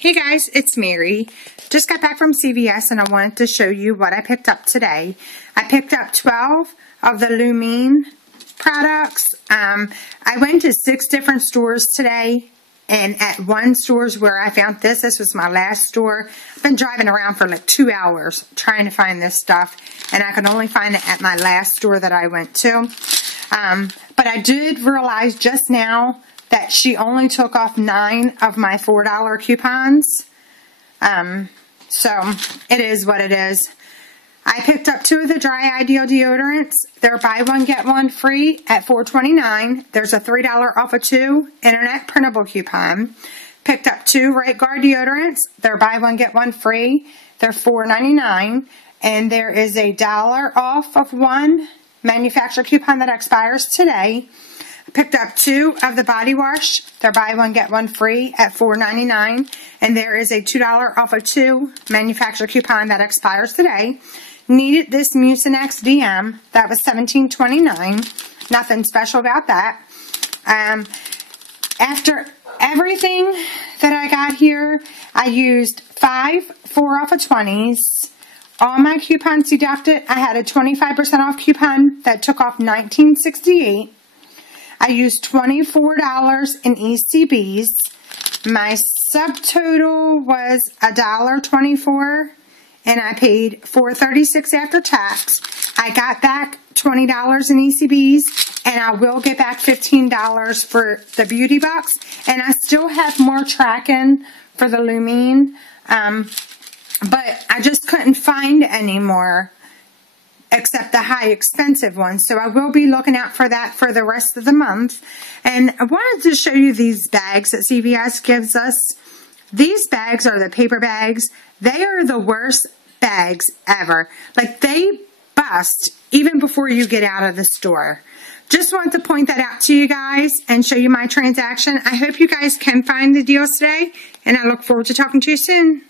Hey guys, it's Mary. Just got back from CVS and I wanted to show you what I picked up today. I picked up 12 of the Lumene products. I went to 6 different stores today, and at one store's where I found this. This was my last store. I've been driving around for like 2 hours trying to find this stuff, and I could only find it at my last store that I went to. But I did realize just now that she only took off 9 of my $4 coupons. So it is what it is. I picked up 2 of the Dry Ideal deodorants. They're buy one, get one free at $4.29. There's a $3 off of 2 internet printable coupon. Picked up 2 Right Guard deodorants. They're buy one, get one free. They're $4.99. And there is a $1 off of 1 manufacturer coupon that expires today. Picked up 2 of the body wash. They're buy one, get one free at $4.99. And there is a $2 off of 2 manufacturer coupon that expires today. Needed this Mucinex DM. That was $17.29. Nothing special about that. After everything that I got here, I used 5 4 off of 20s. All my coupons deducted. I had a 25% off coupon that took off $19.68. I used $24 in ECBs. My subtotal was $1.24, and I paid $4.36 after tax. I got back $20 in ECBs, and I will get back $15 for the beauty box. And I still have more tracking for the Lumene, but I just couldn't find any more except the high expensive ones. So I will be looking out for that for the rest of the month. And I wanted to show you these bags that CVS gives us. These bags are the paper bags. They are the worst bags ever. Like, they bust even before you get out of the store. Just wanted to point that out to you guys and show you my transaction. I hope you guys can find the deals today, and I look forward to talking to you soon.